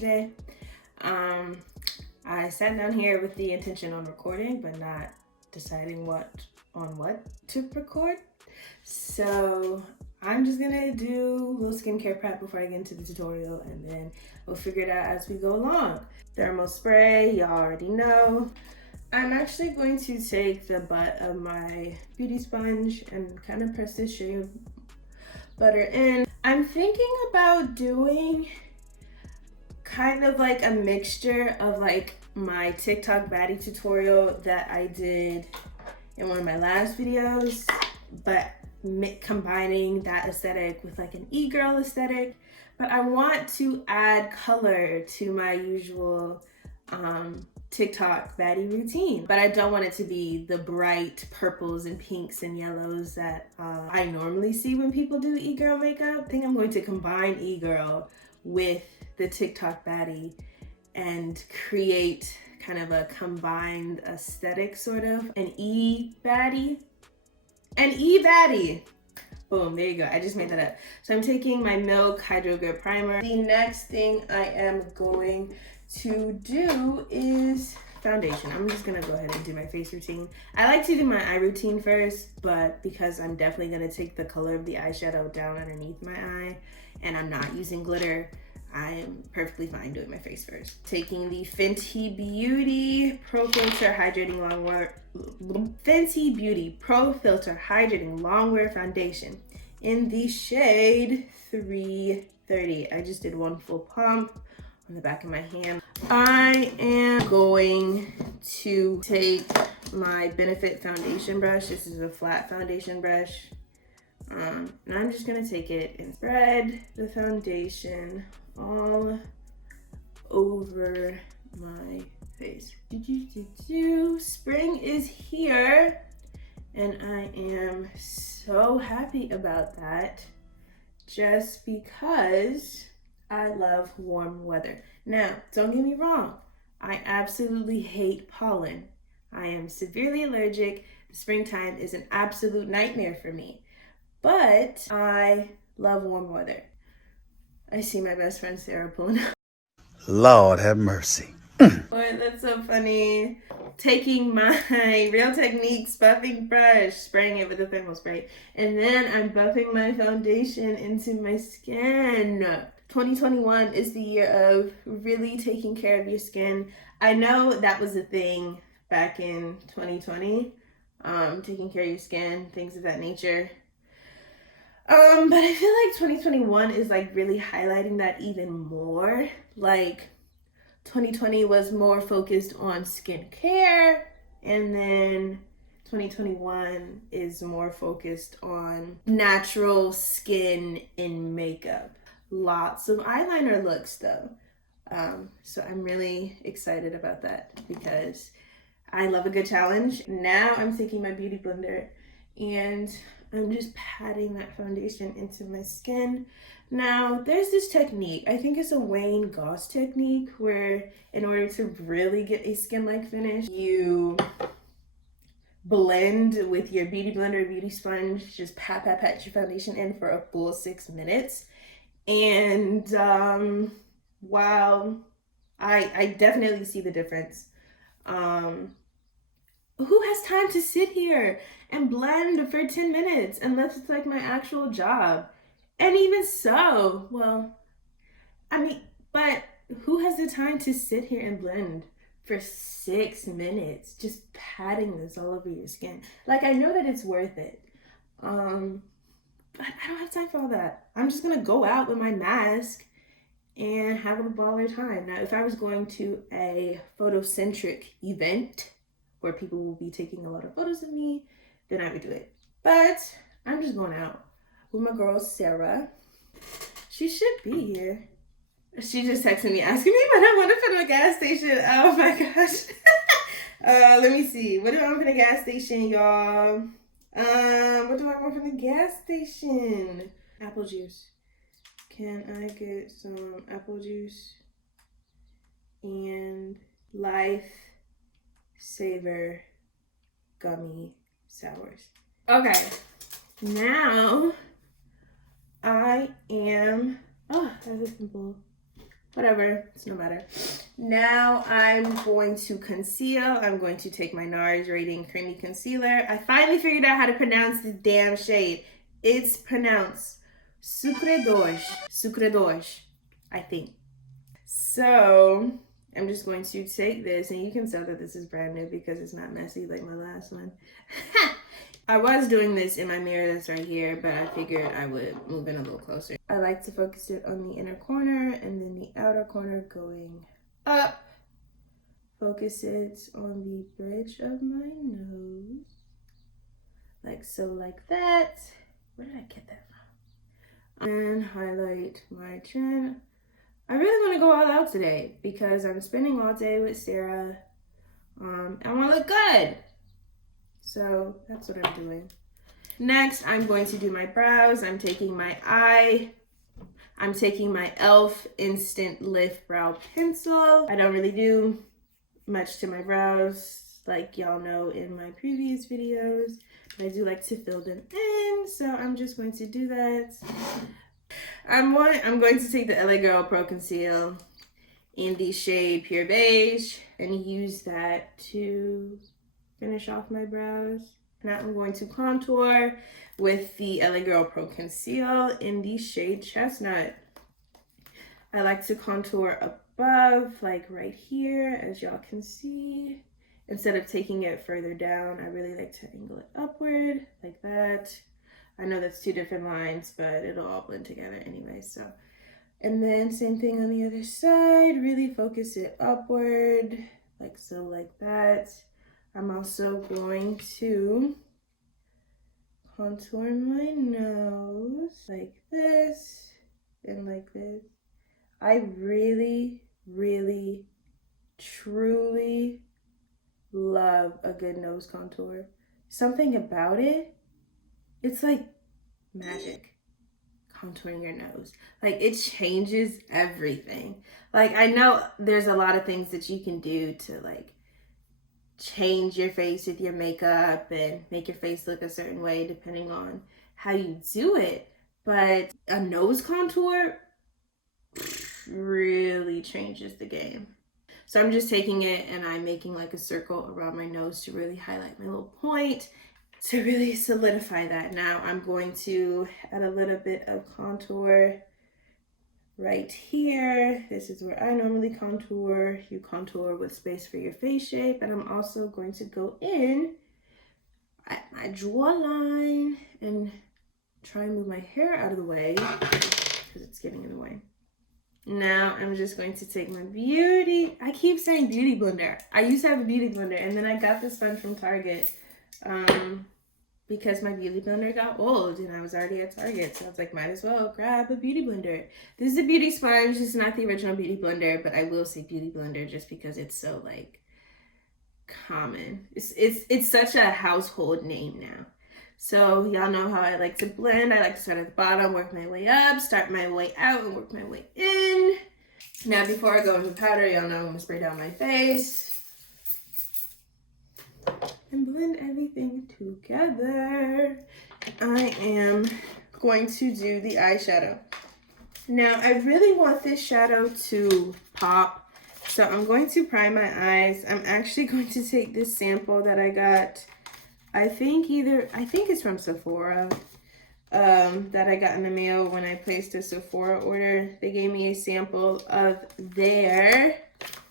today. I sat down here with the intention on recording, but not deciding what to record. So I'm just gonna do a little skincare prep before I get into the tutorial, and then we'll figure it out as we go along. Thermal spray, y'all already know. I'm actually going to take the butt of my beauty sponge and kind of press this shea butter in. I'm thinking about doing kind of like a mixture of like my TikTok baddie tutorial that I did in one of my last videos, but combining that aesthetic with like an e-girl aesthetic. But I want to add color to my usual TikTok baddie routine, but I don't want it to be the bright purples and pinks and yellows that I normally see when people do e-girl makeup. I think I'm going to combine e-girl with the TikTok baddie and create kind of a combined aesthetic, sort of an e-baddie. Boom, there you go. I just made that up. So I'm taking my Milk Hydro Grip Primer. The next thing I am going to do is foundation. I'm just gonna go ahead and do my face routine. I like to do my eye routine first, but because I'm definitely gonna take the color of the eyeshadow down underneath my eye and I'm not using glitter, I'm perfectly fine doing my face first. Taking the Fenty Beauty Pro Filter Hydrating Longwear Foundation in the shade 330. I just did one full pump on the back of my hand. I am going to take my Benefit foundation brush. This is a flat foundation brush. And I'm just gonna take it and spread the foundation all over my face. Spring is here, and I am so happy about that just because I love warm weather. Now, don't get me wrong, I absolutely hate pollen. I am severely allergic. Springtime is an absolute nightmare for me, but I love warm weather. I see my best friend Sarah pulling up. Lord have mercy. Boy, that's so funny. Taking my Real Techniques buffing brush, spraying it with a thermal spray, and then I'm buffing my foundation into my skin. 2021 is the year of really taking care of your skin. I know that was a thing back in 2020, taking care of your skin, things of that nature. But I feel like 2021 is like really highlighting that even more. Like 2020 was more focused on skincare, and then 2021 is more focused on natural skin and makeup. Lots of eyeliner looks though. So I'm really excited about that because I love a good challenge. Now I'm taking my beauty blender and I'm just patting that foundation into my skin. Now, there's this technique, I think it's a Wayne Goss technique, where in order to really get a skin-like finish, you blend with your beauty blender, beauty sponge, just pat your foundation in for a full 6 minutes. And while I definitely see the difference, who has time to sit here and blend for 10 minutes unless it's like my actual job? And even so, well, I mean, but who has the time to sit here and blend for 6 minutes, just patting this all over your skin? Like, I know that it's worth it, but I don't have time for all that. I'm just gonna go out with my mask and have a baller time. Now, if I was going to a photocentric event where people will be taking a lot of photos of me, then I would do it. But I'm just going out with my girl Sarah. She should be here. She just texted me asking me what I wanted from the gas station. Oh my gosh. Let me see. What do I want from the gas station, y'all? What do I want from the gas station? Apple juice. Can I get some apple juice and Life Saver gummy sours? Okay, now I am, oh, that's a simple whatever, it's no matter. Now I'm going to conceal. I'm going to take my NARS Radiant Creamy Concealer. I finally figured out how to pronounce this damn shade. It's pronounced Sucre Doge, I think. So I'm just going to take this, and you can tell that this is brand new because it's not messy like my last one. I was doing this in my mirror that's right here, but I figured I would move in a little closer. I like to focus it on the inner corner and then the outer corner going up. Focus it on the bridge of my nose. Like so, like that. Where did I get that from? And highlight my chin. I really want to go all out today because I'm spending all day with Sarah. I want to look good. So that's what I'm doing. Next, I'm going to do my brows. I'm taking my e.l.f. Instant Lift Brow Pencil. I don't really do much to my brows, like y'all know in my previous videos, but I do like to fill them in, so I'm just going to do that. I'm going to take the LA Girl Pro Conceal in the shade Pure Beige and use that to finish off my brows. Now I'm going to contour with the LA Girl Pro Conceal in the shade Chestnut. I like to contour above, like right here, as y'all can see. Instead of taking it further down, I really like to angle it upward, like that. I know that's two different lines, but it'll all blend together anyway, so. And then same thing on the other side, really focus it upward, like so, like that. I'm also going to contour my nose like this and like this. I really, really, truly love a good nose contour. Something about it, it's like magic. Contouring your nose, like it changes everything. Like I know there's a lot of things that you can do to like change your face with your makeup and make your face look a certain way depending on how you do it, but a nose contour really changes the game. So I'm just taking it and I'm making like a circle around my nose to really highlight my little point, to really solidify that. Now I'm going to add a little bit of contour right here. This is where I normally contour. You contour with space for your face shape. And I'm also going to go in at my jawline and try and move my hair out of the way because it's getting in the way. Now I'm just going to take my I keep saying beauty blender. I used to have a beauty blender and then I got this one from Target because my beauty blender got old and I was already at Target. So I was like, might as well grab a beauty blender. This is a beauty sponge. This is not the original beauty blender, but I will say beauty blender just because it's so like common. It's such a household name now. So y'all know how I like to blend. I like to start at the bottom, work my way up, start my way out, and work my way in. Now before I go into powder, y'all know I'm gonna spray down my face and blend everything together. I am going to do the eyeshadow. Now I really want this shadow to pop, so I'm going to prime my eyes. I'm actually going to take this sample that I got. I think it's from Sephora, that I got in the mail when I placed a Sephora order. They gave me a sample of their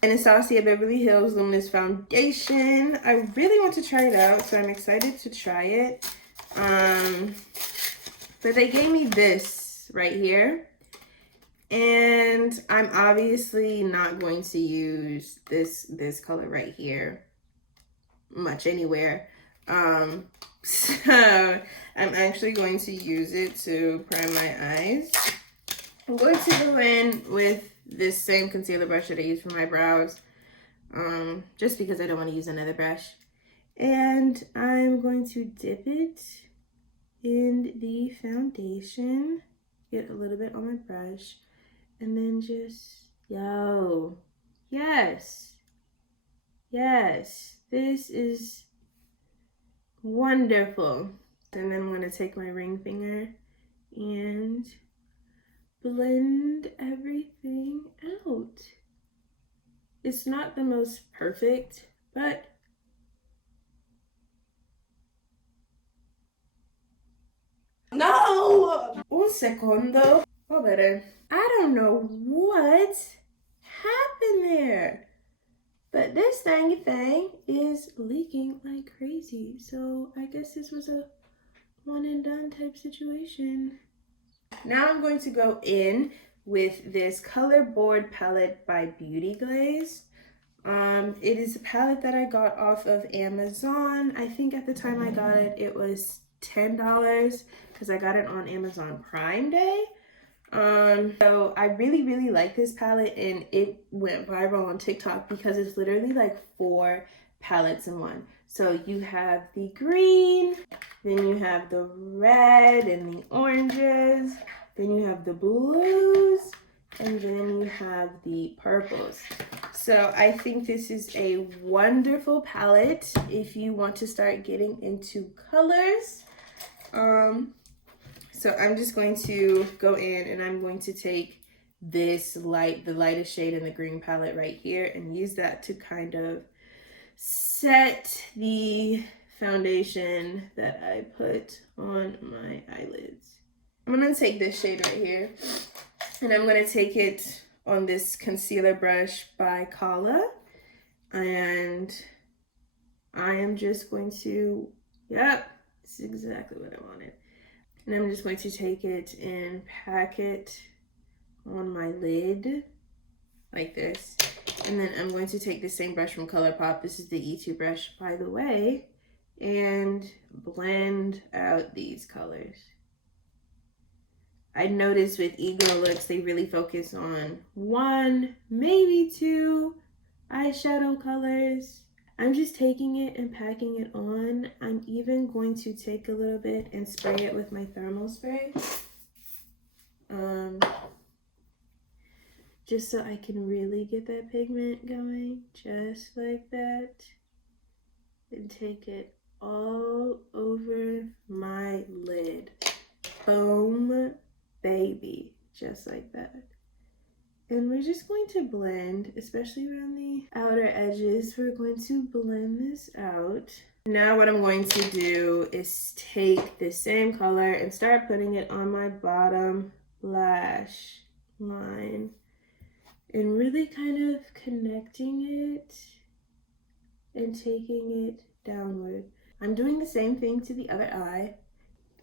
Anastasia Beverly Hills Luminous Foundation. I really want to try it out, so I'm excited to try it. But they gave me this right here. And I'm obviously not going to use this color right here much anywhere. So I'm actually going to use it to prime my eyes. I'm going to go in with this same concealer brush that I use for my brows, just because I don't want to use another brush. And I'm going to dip it in the foundation, get a little bit on my brush, and then just, yes, this is wonderful. And then I'm going to take my ring finger and blend everything out. It's not the most perfect, but no! Un secondo. Oh, better. I don't know what happened there, but this thingy thing is leaking like crazy. So I guess this was a one and done type situation. Now I'm going to go in with this Color Board palette by Beauty Glaze. It is a palette that I got off of Amazon. I think at the time I got it, it was $10 because I got it on Amazon Prime Day. So I really like this palette, and it went viral on TikTok because it's literally like 4 palettes in one. So you have the green, then you have the red and the oranges, then you have the blues, and then you have the purples. So I think this is a wonderful palette if you want to start getting into colors. So I'm just going to go in and I'm going to take this light, the lightest shade in the green palette right here, and use that to kind of set the foundation that I put on my eyelids. I'm going to take this shade right here, and I'm going to take it on this concealer brush by Kala, and I am just going to, yep, this is exactly what I wanted. And I'm just going to take it and pack it on my lid like this. And then I'm going to take the same brush from ColourPop. This is the E2 brush, by the way, and blend out these colors. I noticed with e-girl looks, they really focus on 1, maybe 2 eyeshadow colors. I'm just taking it and packing it on. I'm even going to take a little bit and spray it with my thermal spray. Just so I can really get that pigment going, just like that. And take it all over my lid. Boom, baby, just like that. And we're just going to blend, especially around the outer edges. We're going to blend this out. Now what I'm going to do is take the same color and start putting it on my bottom lash line. And really kind of connecting it and taking it downward. I'm doing the same thing to the other eye.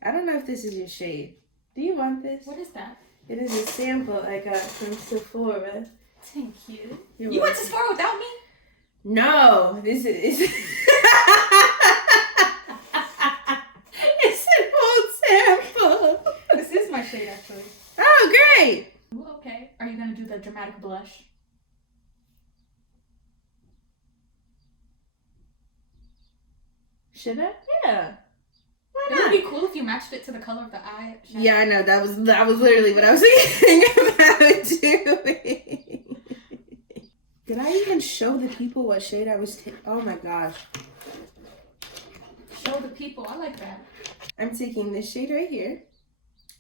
I don't know if this is your shade. Do you want this? What is that? It is a sample I got from Sephora. Thank you. You went to Sephora without me? No, this is... It's an old sample. This is my shade, actually. Oh, great. Ooh, okay. Are you going to do the dramatic blush? Should I? Yeah. Why It not? would be cool if you matched it to the color of the eye. Yeah, I know. That was literally what I was thinking about doing. Did I even show the people what shade I was taking? Oh my gosh. Show the people. I like that. I'm taking this shade right here,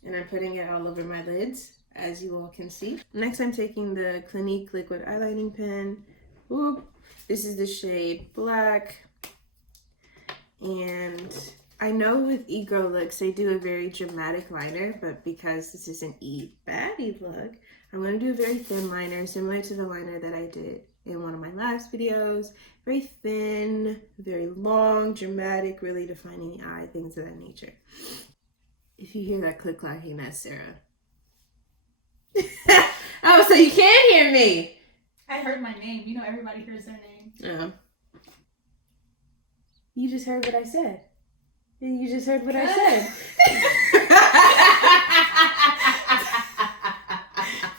and I'm putting it all over my lids, as you all can see. Next, I'm taking the Clinique liquid eyelining pen. Oop. This is the shade Black. And I know with e-girl looks, they do a very dramatic liner, but because this is an e-baddie look, I'm going to do a very thin liner, similar to the liner that I did in one of my last videos. Very thin, very long, dramatic, really defining the eye, things of that nature. If you hear that click-clacking, that's Sarah. Oh, so you can hear me! I heard my name. You know everybody hears their name. Oh. You just heard what I said. You just heard what I said. I'm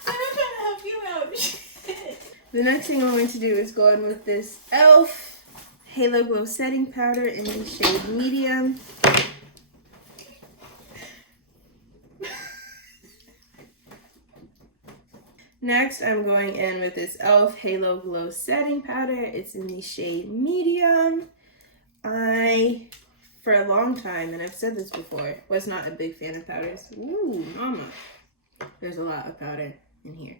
trying to help you out. The next thing I'm going to do is go in with this e.l.f. Halo Glow Setting Powder in the shade Medium. Next, I'm going in with this e.l.f. Halo Glow Setting Powder. It's in the shade Medium. I, for a long time, and I've said this before, was not a big fan of powders. Ooh, mama. There's a lot of powder in here.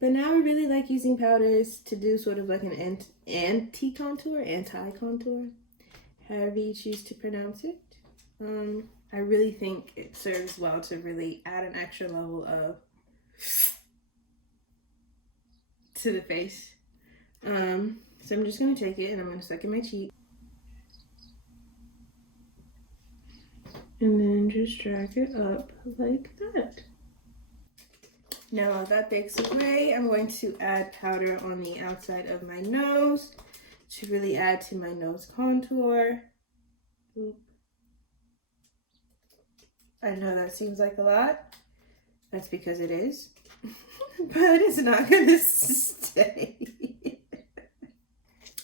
But now I really like using powders to do sort of like an anti-contour, however you choose to pronounce it. I really think it serves well to really add an extra level of to the face. So I'm just gonna take it and I'm gonna stick it in my cheek. And then just drag it up like that. Now that bakes away, I'm going to add powder on the outside of my nose to really add to my nose contour. Oop. I know that seems like a lot. That's because it is. But it's not gonna stay.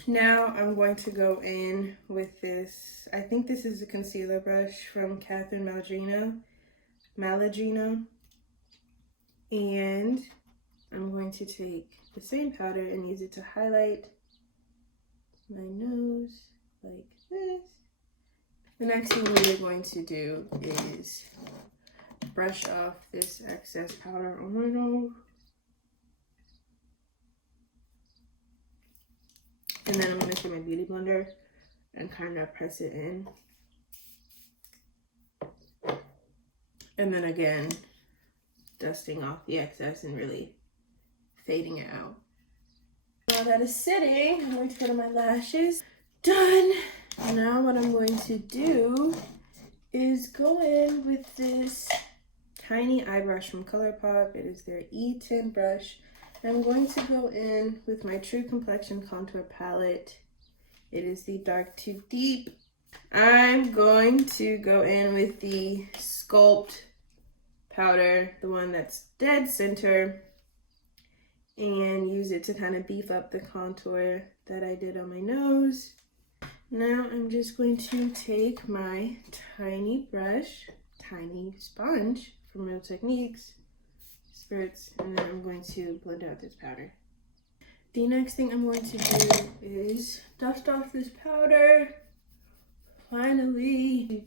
Now I'm going to go in with this, I think this is a concealer brush from Catherine Maladrino. And I'm going to take the same powder and use it to highlight my nose like this. The next thing we are going to do is brush off this excess powder on my nose. And then I'm going to take my beauty blender and kind of press it in. And then again, dusting off the excess and really fading it out. While that is sitting, I'm going to put on my lashes. Done! Now what I'm going to do is go in with this tiny eye brush from ColourPop. It is their E10 brush. I'm going to go in with my True Complexion Contour Palette. It is the Dark to Deep. I'm going to go in with the Sculpt powder, the one that's dead center, and use it to kind of beef up the contour that I did on my nose. Now I'm just going to take my tiny sponge from Real Techniques, spirits, and then I'm going to blend out this powder. The next thing I'm going to do is dust off this powder. Finally,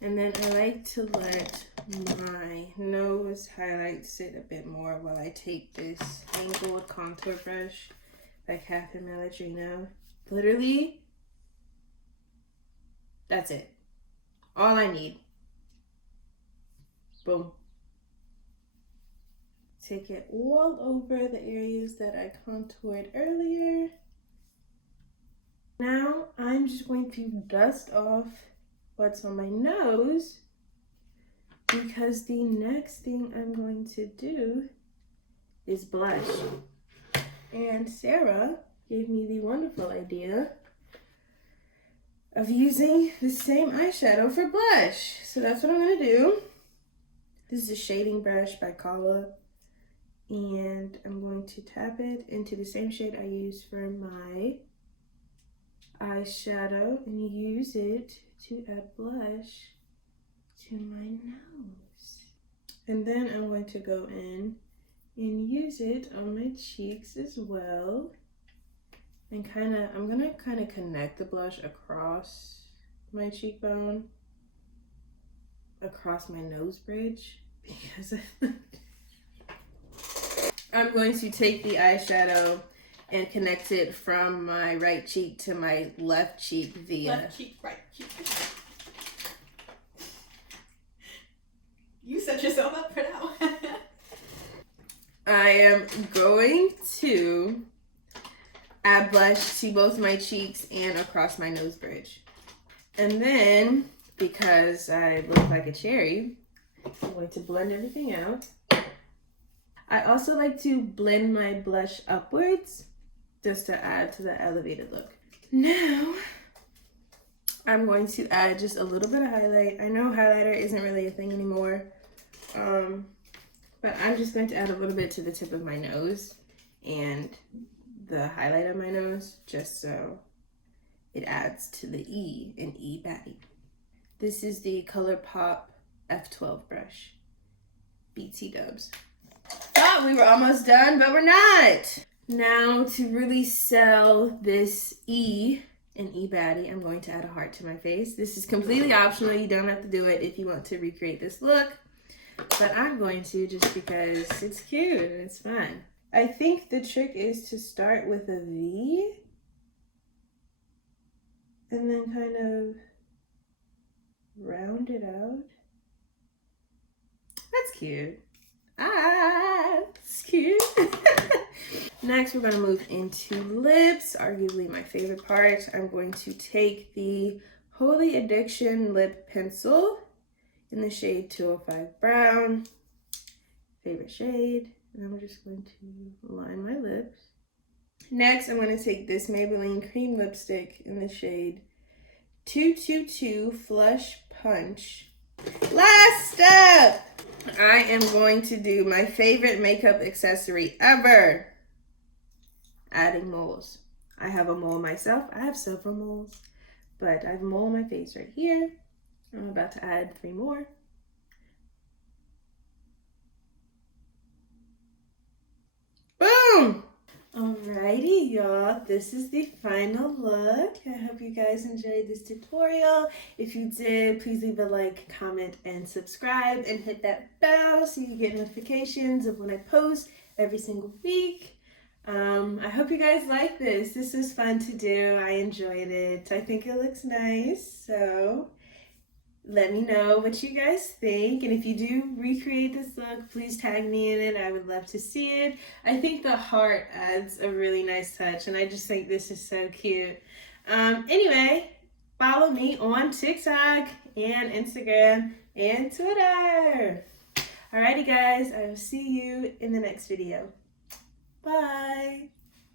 and then I like to let my nose highlight sit a bit more while I take this angled contour brush by Catherine Maladrino. Literally, that's it. All I need. Boom. Take it all over the areas that I contoured earlier. Now I'm just going to dust off what's on my nose, because the next thing I'm going to do is blush. And Sarah gave me the wonderful idea of using the same eyeshadow for blush. So that's what I'm going to do. This is a shading brush by Kala. And I'm going to tap it into the same shade I used for my eyeshadow and use it to add blush to my nose. And then I'm going to go in and use it on my cheeks as well. And I'm gonna kind of connect the blush across my cheekbone, across my nose bridge, because I'm going to take the eyeshadow and connect it from my right cheek to my left cheek via... Left cheek, right cheek. You set yourself up for that one. I am going to add blush to both my cheeks and across my nose bridge. And then, because I look like a cherry, I'm going to blend everything out. I also like to blend my blush upwards just to add to the elevated look. Now, I'm going to add just a little bit of highlight. I know highlighter isn't really a thing anymore, but I'm just going to add a little bit to the tip of my nose and the highlight of my nose, just so it adds to the E in e-baddie. This is the ColourPop F12 brush. BT dubs. Thought we were almost done, but we're not. Now, to really sell this E in e-baddie, I'm going to add a heart to my face. This is completely optional. You don't have to do it if you want to recreate this look. but I'm going to just because it's cute and it's fun. I think the trick is to start with a V and then kind of round it out. That's cute. It's cute. Next, we're going to move into lips, arguably my favorite part. I'm going to take the Holy Addiction lip pencil in the shade 205 Brown, favorite shade, and then we're just going to line my lips. Next, I'm going to take this Maybelline cream lipstick in the shade 222 Flush Punch. Last step! I am going to do my favorite makeup accessory ever. Adding moles. I have a mole myself. I have several moles, but I have a mole on my face right here. I'm about to add 3 more. Boom! Alrighty, y'all. This is the final look. I hope you guys enjoyed this tutorial. If you did, please leave a like, comment, and subscribe, and hit that bell so you get notifications of when I post every single week. I hope you guys like this. This was fun to do. I enjoyed it. I think it looks nice. So let me know what you guys think. And if you do recreate this look, please tag me in it. I would love to see it. I think the heart adds a really nice touch. And I just think this is so cute. Anyway, follow me on TikTok and Instagram and Twitter. Alrighty guys, I will see you in the next video. Bye.